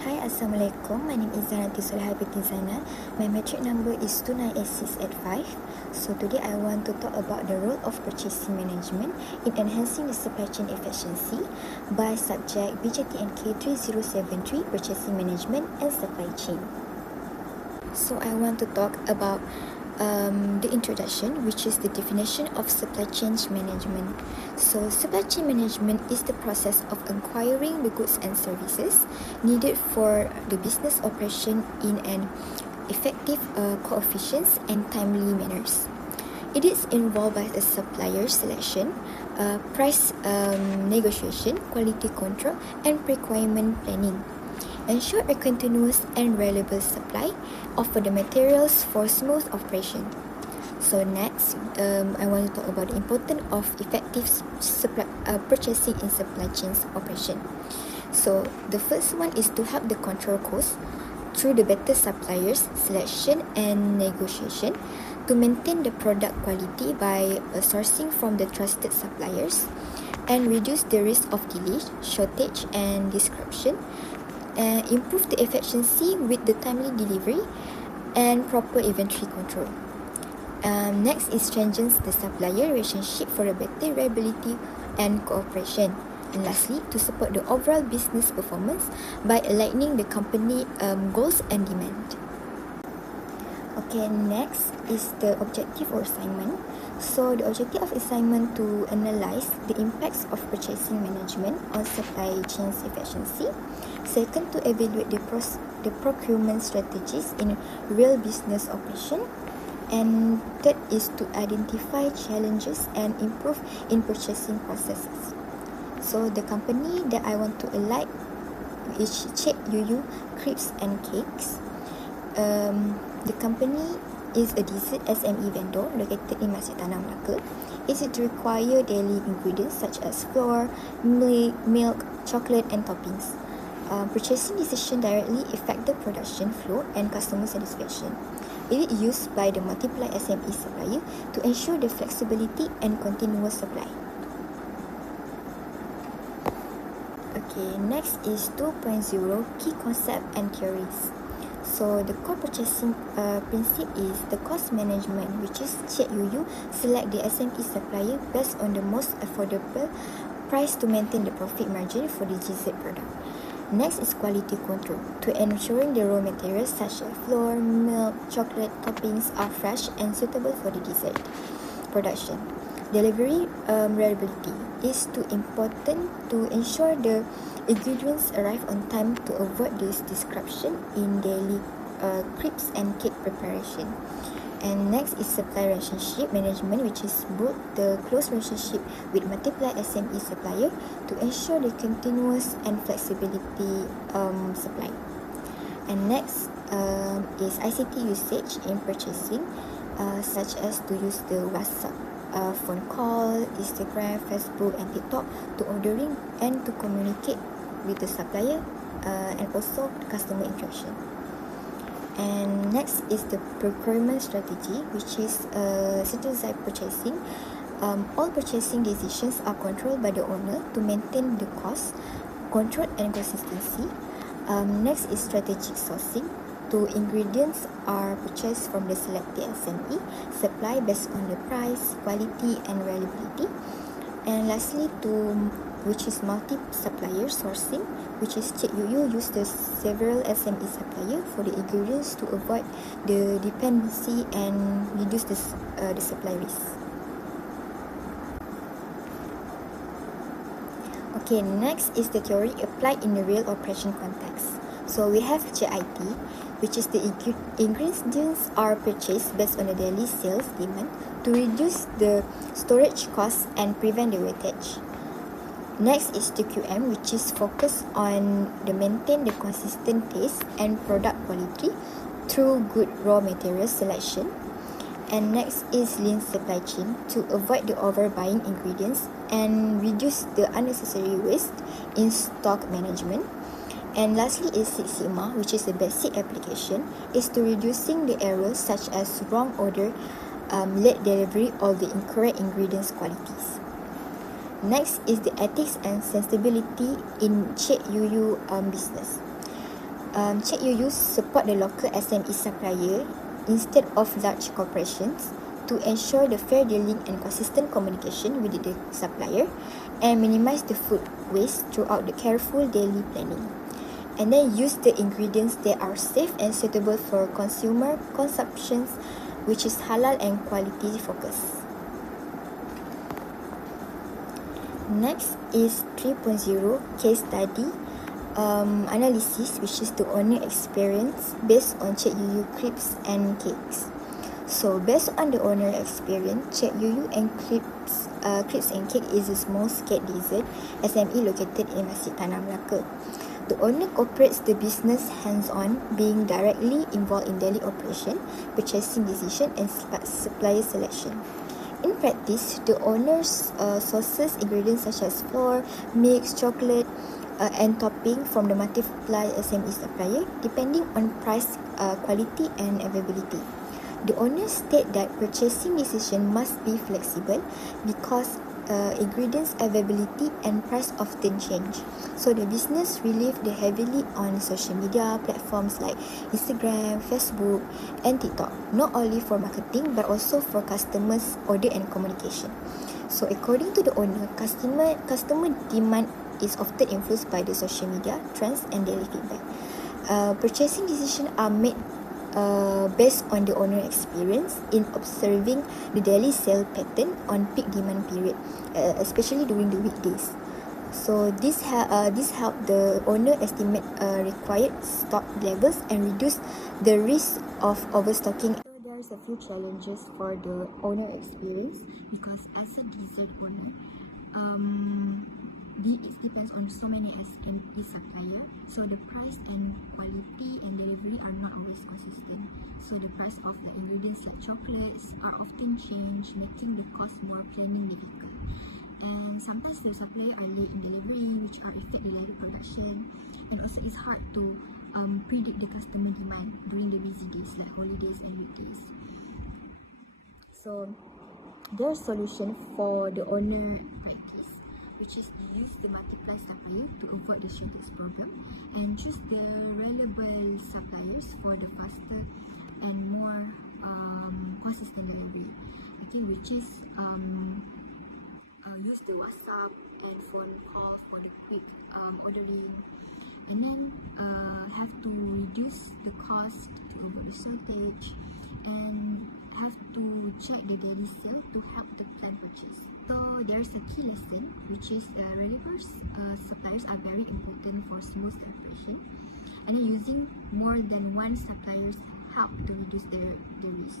Hi, Assalamualaikum. My name is Zainati Soliha binti Zainal. My metric number is 298685. So today I want to talk about the role of purchasing management in enhancing the supply chain efficiency by subject BJTNK3073 Purchasing Management and Supply Chain. So I want to talk about the introduction, which is the definition of supply chain management. So supply chain management is the process of acquiring the goods and services needed for the business operation in an effective, coefficient and timely manners. It is involved by the supplier selection, price negotiation, quality control, and requirement planning. Ensure a continuous and reliable supply of the materials for smooth operation. So next, I want to talk about the importance of effective purchasing in supply chains operation. So the first one is to help the control costs through the better suppliers selection and negotiation, to maintain the product quality by sourcing from the trusted suppliers, and reduce the risk of delay, shortage, and disruption. Improve the efficiency with the timely delivery and proper inventory control. Next is strengthens the supplier relationship for a better reliability and cooperation. And lastly, to support the overall business performance by aligning the company goals and demand. Okay, next is the objective or assignment. So the objective of assignment to analyze the impacts of purchasing management on supply chain's efficiency. Second, to evaluate the procurement strategies in real business operation. And third is to identify challenges and improve in purchasing processes. So the company that I want to alight is Cik Yuyu Crepes and Cakes. The company is a dessert SME vendor located in Masjid Tanah Melaka. It requires daily ingredients such as flour, milk, chocolate, and toppings. Purchasing decision directly affect the production flow and customer satisfaction. It is used by the multiple SME supplier to ensure the flexibility and continuous supply. Okay, next is 2.0 key concept and theories. So the core purchasing principle is the cost management, which is Cik Yuyu select the SME supplier based on the most affordable price to maintain the profit margin for the dessert product. Next is quality control, to ensuring the raw materials such as flour, milk, chocolate, toppings are fresh and suitable for the dessert production. Delivery reliability is too important to ensure the ingredients arrive on time to avoid this disruption in daily crepes and cake preparation. And next is supply relationship management, which is build the close relationship with multiple SME supplier to ensure the continuous and flexibility supply. And next is ICT usage in purchasing, such as to use the WhatsApp, phone call, Instagram, Facebook, and TikTok to ordering and to communicate with the supplier and also customer interaction. And next is the procurement strategy, which is citizen purchasing. All purchasing decisions are controlled by the owner to maintain the cost, control, and consistency. Next is strategic sourcing. The ingredients are purchased from the selected SME, supply based on the price, quality, and reliability. And lastly, which is multi-supplier sourcing, which is Cik Yuyu use the several SME supplier for the ingredients to avoid the dependency and reduce the supply risk. Okay, next is the theory applied in the real operation context. So we have JIT, which is the ingredients are purchased based on the daily sales demand to reduce the storage costs and prevent the wastage. Next is TQM, which is focused on the maintain the consistent taste and product quality through good raw material selection. And next is lean supply chain, to avoid the overbuying ingredients and reduce the unnecessary waste in stock management. And lastly is Six Sigma, which is a basic application, is to reducing the errors such as wrong order, late delivery, or the incorrect ingredients qualities. Next is the ethics and sustainability in Cik Yuyu business. Check You Use support the local SME supplier instead of large corporations to ensure the fair dealing and consistent communication with the supplier and minimize the food waste throughout the careful daily planning. And then use the ingredients that are safe and suitable for consumer consumptions, which is halal and quality focus. Next is 3.0 case study analysis, which is the owner experience based on Cik Yuyu crepes and cakes. So based on the owner experience, Cik Yuyu and crepes and cake is a small scale dessert SME located in Masjid Tanah Melaka. The owner operates the business hands-on, being directly involved in daily operation, purchasing decision and supplier selection. In practice, the owner sources ingredients such as flour, mix, chocolate, and topping from the multiple SME supplier depending on price, quality and availability. The owner state that purchasing decision must be flexible because ingredients availability and price often change. So the business relies heavily on social media platforms like Instagram, Facebook and TikTok, not only for marketing but also for customers' order and communication. So according to the owner, customer demand is often influenced by the social media trends and daily feedback. Purchasing decisions are made based on the owner experience in observing the daily sale pattern on peak demand period, especially during the weekdays. So this help the owner estimate required stock levels and reduce the risk of overstocking. So there's a few challenges for the owner experience because as a dessert owner, it depends on so many SME supplier, so the price and quality and delivery are not always consistent. So the price of the ingredients like chocolates are often changed, making the cost more planning difficult. And sometimes the supplier are late in delivery, which are affect the later production. And also it's hard to predict the customer demand during the busy days like holidays and weekdays. So there's solution for the owner practice, which is to use the multiple supplier to avoid the shortage problem and choose the reliable suppliers for the faster and more consistent delivery. Okay, which is use the WhatsApp and phone call for the quick ordering, and then have to reduce the cost to avoid the shortage, and have to check the daily sale to help the plan purchase. So there's a key lesson, which is reliable suppliers are very important for smooth operation, and then using more than one suppliers help to reduce the risk.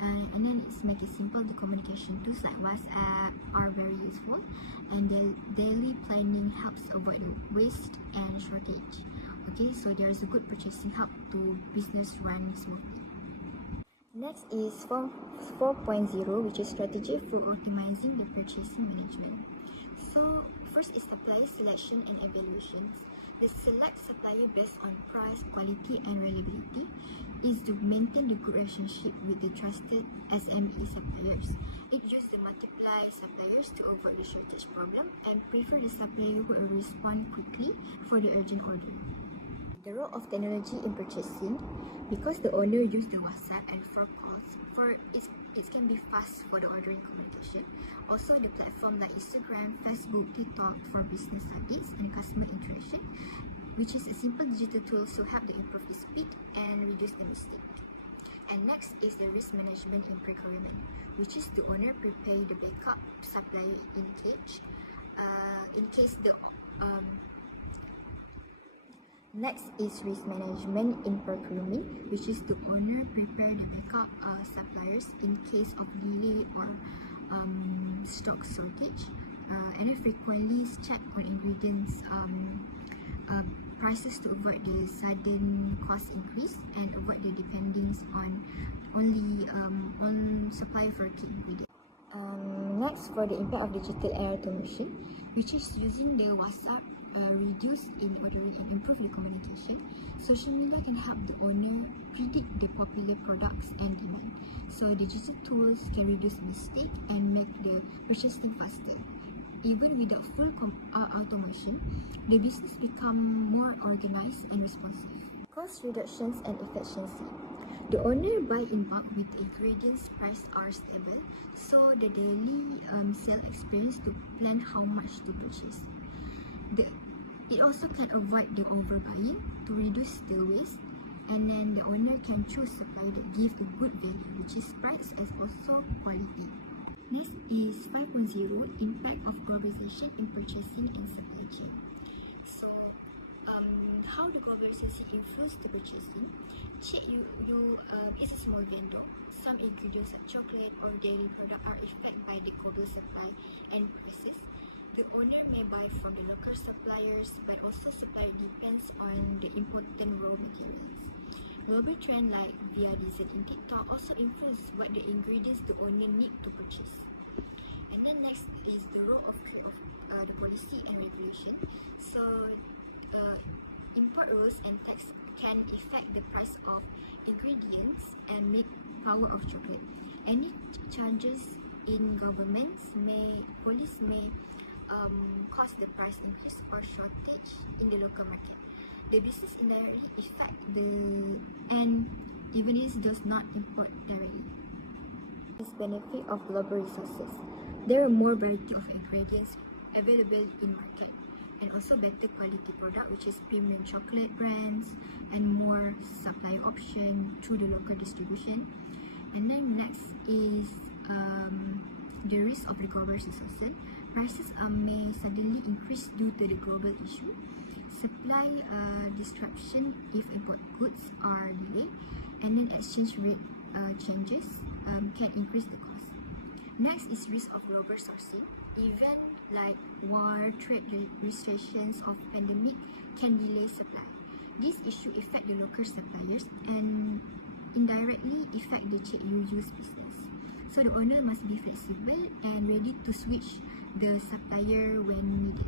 And then it's make it simple. The communication tools like WhatsApp are very useful, and the daily planning helps avoid waste and shortage. Okay, so there is a good purchasing help to business run smoothly. Next is 4.0, which is strategy for optimizing the purchasing management. So first is supplier selection and evaluations. The select supplier based on price, quality and reliability is to maintain the good relationship with the trusted SME suppliers. It uses the multiply suppliers to avoid the shortage problem and prefer the supplier who will respond quickly for the urgent order. The role of technology in purchasing, because the owner use the WhatsApp and for calls, it can be fast for the ordering communication. Also, the platform like Instagram, Facebook, TikTok for business studies and customer interaction, which is a simple digital tool to help to improve the speed and reduce the mistake. And next is the risk management in procurement, which is the owner prepare the backup supplier in case the Next is risk management in procurement, which is the owner prepare the backup suppliers in case of delay or stock shortage, and then frequently check on ingredients prices to avoid the sudden cost increase and avoid the dependence on only on supplier for key ingredients. Next, for the impact of digital and automation, which is using the WhatsApp reduce in ordering and improve the communication. Social media can help the owner predict the popular products and demand. So digital tools can reduce mistake and make the purchasing faster. even without full automation, the business become more organized and responsive. Cost reductions and efficiency. The owner buy in bulk with ingredients price are stable, so the daily sale experience to plan how much to purchase. It also can avoid the overbuying to reduce the waste, and then the owner can choose supplier that give a good value, which is price as also quality. Next is 5.0, impact of globalization in purchasing and supply chain. So, how the globalization influence the purchasing? Cik is a small vendor. Some ingredients like chocolate or dairy product are affected by the global supply and prices. The owner may buy from the local suppliers, but also supplier depends on the important raw materials. Global trend like via diesel in TikTok also influence what the ingredients the owner need to purchase. And then next is the role of the policy and regulation. So, import rules and tax can affect the price of ingredients and make power of chocolate. Any changes in police may cause the price increase or shortage in the local market. The business indirectly affect even if it does not import directly. This benefit of global resources. There are more variety of ingredients available in market, and also better quality product, which is premium chocolate brands, and more supply option through the local distribution. And then next is the risk of the global resources. Prices may suddenly increase due to the global issue. Supply disruption if import goods are delayed, and then exchange rate changes can increase the cost. Next is risk of global sourcing. Events like war, trade restrictions, or pandemic can delay supply. This issue affect the local suppliers and indirectly affect the use business. So the owner must be flexible and ready to switch the supplier when needed.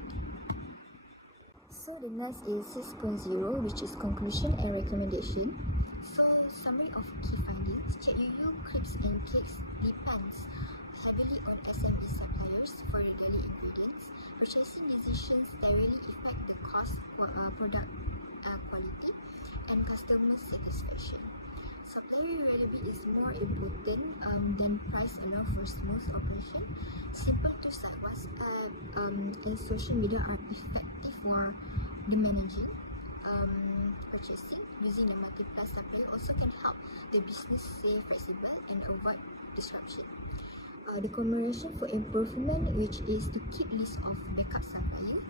So the next is 6.0, which is conclusion and recommendation. So summary of key findings. Crepes and cakes depends heavily on SME suppliers for the daily ingredients. Purchasing decisions directly affect the cost, product quality, and customer satisfaction. Supplier reliability is more important than price alone for smooth operation. Simple tools like WhatsApp and social media are effective for the managing purchasing. Using a multiple supplier also can help the business stay flexible and avoid disruption. The commemoration for improvement, which is to keep list of backup supplier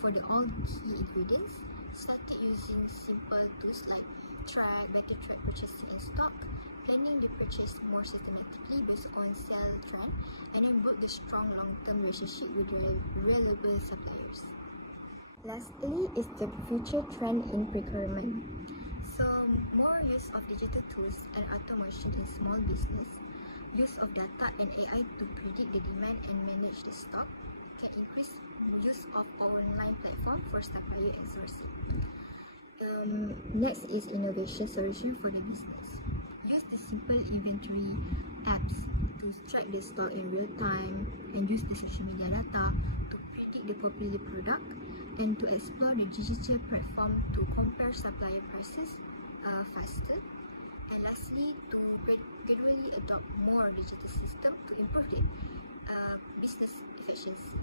for all key ingredients. Started using simple tools like better track purchasing in stock, planning the purchase more systematically based on sale trend, and then build the strong long-term relationship with reliable suppliers. Lastly is the future trend in procurement. So more use of digital tools and automation in small business, use of data and AI to predict the demand and manage the stock, can increase use of online platform for supplier and sourcing. Next is innovation solution for the business. Use the simple inventory apps to track the stock in real time and use the social media data to predict the popular product, and to explore the digital platform to compare supplier prices faster. And lastly, to gradually adopt more digital system to improve the business efficiency.